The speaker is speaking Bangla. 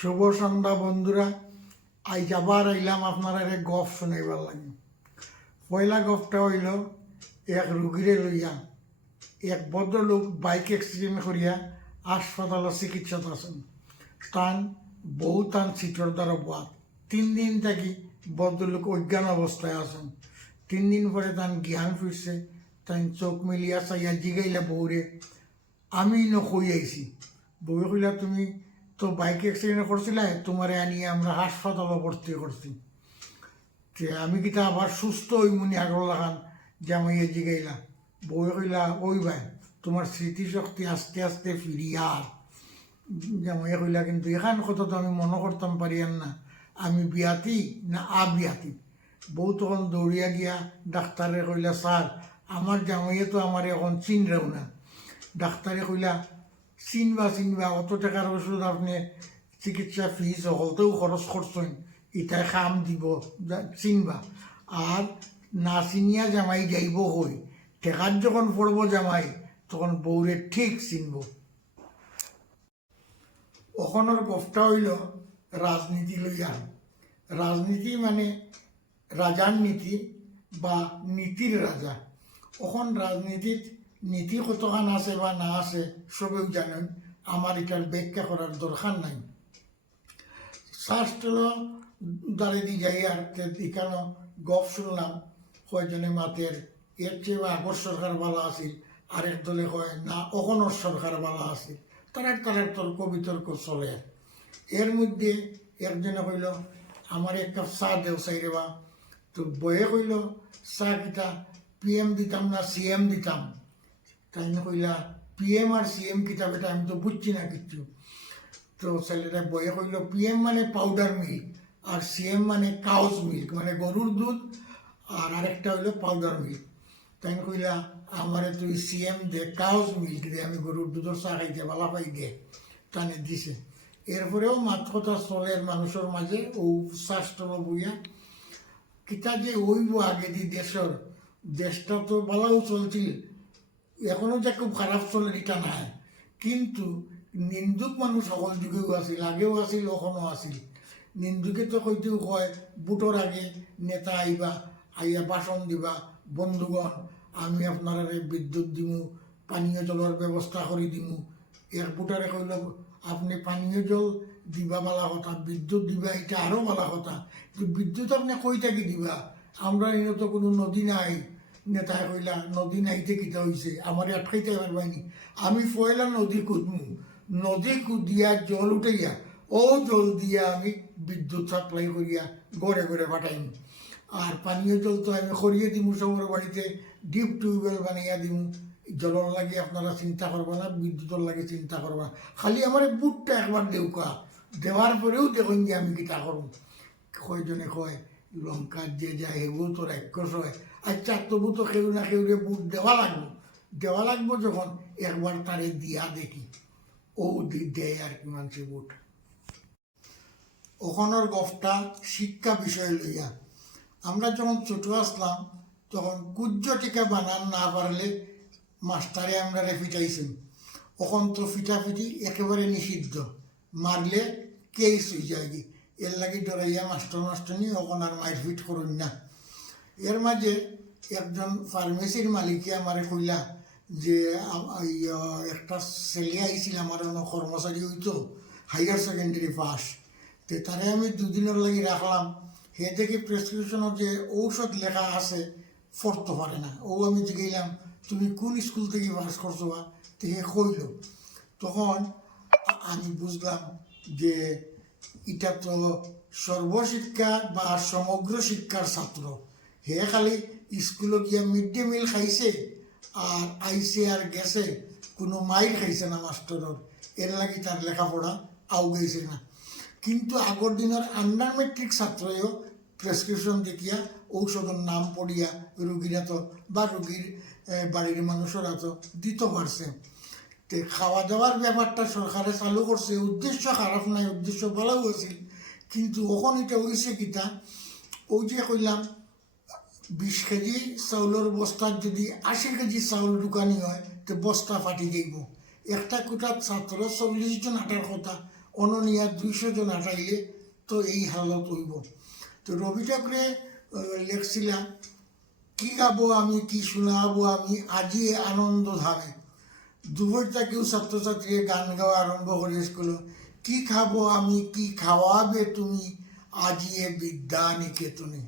শুভ সন্ধ্যা বন্ধুরা। আজ আবার আইলাম আপনারা এক গপ শুনাইবার লাগে। পয়লা গপটা হইল এক রুগীরে লইয়া এক ভদ্রলোক বাইক অ্যাক্সিডেন্ট করিয়া হাসপাতালের চিকিৎসাত আছেন। তান বহু তান সিটর দ্বারা বাদ 3 দিন থাকি ভদ্রলোক অজ্ঞান অবস্থায় আছেন। 3 দিন পরে তান জ্ঞান ফিরছে। তাই চোখ মিলিয়া চাইয়া জিগাইলা বউরে, আমি নকই আইছি। বউয়ে কইলা, তুমি তো বাইক অ্যাক্সিডেন্ট করছিলে, তোমারে আনিয়ে আমরা হাসপাতালে ভর্তি করছি। যে আমি কিতা আবার সুস্থ হই মনে আগর লাগান জামাইয়ে জিগাইলা। বউয়ে কইলা, ওই ভাই তোমার স্মৃতিশক্তি আস্তে আস্তে ফিরিয়ার। জামাইয়ে কইলা, কিন্তু এখান কথা তো আমি মনে করতাম পারিয়ান না, আমি বিয়াতি না আবিয়াতি। বউ তখন দৌড়িয়া গিয়া ডাক্তারে কইলা, স্যার আমার জামাইয়ে তো আমার এখন চিনরেও না। ডাক্তারে কইলা, চিনবা অত টাকার ওষুধ আপনি চিকিৎসা ফিস হলতেও খরচ করছেন, ইটাই খাম দিব চিনবা। আর না চিনিয়া জামাই যাইব হই, টেকার যখন পড়ব জামাই তখন বউরে ঠিক চিনব। ওখানোর গপটা হইল রাজনীতি লইয়া। রাজনীতি মানে রাজার নীতি বা নীতির রাজা। ওখন রাজনীতিত নীতি কতখান আছে বা না আছে সবেও জানেন, আমার এটার ব্যাখ্যা করার দরকার নাই। শাস্ত্র দাঁড়িয়ে দিয়ে যাই আর এখানে গপ শুনলাম কয়জনে মাতের এর চেয়ে আগর সরকার ভালো আছিল, আরেক দলে কয় না অখনর সরকার ভালো আছিল। তারার তর্ক বিতর্ক চলে। এর মধ্যে একজনে কইল, আমার এক কাপ চা দেও চাইরে বা। তো বয়ে কইল, চা কিতা PM দিতাম না CM দিতাম? তাই না কইলা, PM আর CM কিতাব এটা আমি তো বুঝছি না কিচ্ছু। তো ছেলেটা বয়ে কইল, PM মানে পাউডার মিল্ক আর CM মানে কাউজ মিল্ক, মানে গরুর দুধ, আর আরেকটা হইলো পাউডার মিল্ক। তাই না কইলা, আমারে তুই CM দে, কাউজ মিল্ক দে, আমি গরুর দুধের চা খাইতে ভালো পাই দে। টানে দিছে। এরপরেও মাত কথা চলের মানুষের মাঝে ও শাস্ত্র বইয়া কিতা যে ওইব আগে দি দেশটা তো ভালোও চলছিল, এখনো যে খুব খারাপ চলে এটা নাই। কিন্তু নিন্দুক মানুষ সকল যুগেও আছিল, আগেও আছিল, এখনো আছিল। নিন্দুকে তো কইতেও কয় বুটোর আগে নেতা আইয়া ভাষণ দিবা, বন্ধুগণ আমি আপনারা বিদ্যুৎ দিমু, পানীয় জলের ব্যবস্থা করে দিমু। এর বুটারে কইল, আপনি পানীয় জল দিবা বালা কথা, বিদ্যুৎ দিবা এটা আরও বালা কথা, কিন্তু বিদ্যুৎ আপনি কই থাকি দিবা? আমরা এনে তো কোনো নদী নাই। নেতায় কইলা, নদী নাইতে কিতা হয়েছে, আমার আটকাইতে পারবাইনি। আমি পয়লা নদী কুদমু, নদী কুদিয়া জল উঠাইয়া ও জল দিয়া আমি বিদ্যুৎ সাপ্লাই করিয়া গড়ে গড়ে পাঠাইম। আর পানীয় জল তো আমি সরিয়ে দিমু, সবার বাড়িতে ডিপ টিউবওয়েল বানাইয়া দিমু। জলের লাগে আপনারা চিন্তা করবা না, বিদ্যুতের লাগে চিন্তা করবা না, খালি আমার বুটটা একবার দেউকা, দেওয়ার পরেও দেখুন যে আমি কিতা করুন। কয়জনে কয় লঙ্কার যে যায় হেবু তো রাক্ষস হয়। আচ্ছা তবু তো কেউ না কেউ বুট দেওয়া লাগবো যখন একবার তারে দিয়া দেখি, ও দেয় আর কি মানুষের বুট। ওখানোর গপটা শিক্ষা বিষয় লইয়া। আমরা যখন ছোট আসলাম তখন কুজ্জ টিকা বানান না পারলে মাস্টারে আমরা পিটাইছেন। ওখন তো ফিটাফিটি একেবারে নিষিদ্ধ, মারলে কেস হয়ে যায়। এর লাগে ডরাইয়া মাস্টারনি ওখন আর মারপিট করুন না। এর মাঝে একজন ফার্মেসির মালিকে আমারে কইলা যে একটা ছেলে আইছিল আমার কর্মচারী হইতো, হাইয়ার সেকেন্ডারি পাস। তো তারে আমি 2 দিনের লাগে রাখলাম। হে দেখি প্রেসক্রিপশনের যে ঔষধ লেখা আছে পড়তে পারে না। ও আমি জিগাইলাম, তুমি কোন স্কুল থেকে পাস করছো বা? তো হে কইল। তখন আমি বুঝলাম যে এটা তো সর্বশিক্ষা বা সমগ্র শিক্ষার ছাত্র। হে খালি স্কুলে গিয়া মিড ডে মিল খাইছে আর আইসে আর গেছে, কোনো মাইল খাইছে না মাস্টারের। এর লাগে তার লেখাপড়া আউগাইছে না। কিন্তু আগর দিনের আন্ডার মেট্রিক ছাত্রও প্রেসক্রিপশন দেখিয়া ঔষধের নাম পড়িয়া রুগীরা তো বা রুগীর বাড়ির মানুষেরা তো দিতে পারছে। তো খাওয়া দাওয়ার ব্যাপারটা সরকারে চালু করছে, উদ্দেশ্য খারাপ নাই, উদ্দেশ্য ভালোও আছিল। কিন্তু ওখন এটা হয়েছে কিতা, ওই যে কইলাম 20 কেজি চাউলের বস্তার যদি 80 কেজি চাউল ঢুকানি হয় তো বস্তা ফাটি যাইব। একটা কোটার ছাত্র 40 জন আটার কথা, অননিয়া 200 জন আটাইলে তো এই হালত হইব। তো রবি ঠাকুরে লেখছিলাম কি গাবো আমি কি শোনাবো আমি আজি আনন্দ ধামে। দুপুরটা কেউ ছাত্রছাত্রীকে গান গাওয়া আরম্ভ করে স্কুল, কি খাবো আমি কি খাওয়াবে তুমি আজি এ বিদ্যা নিকেতনে।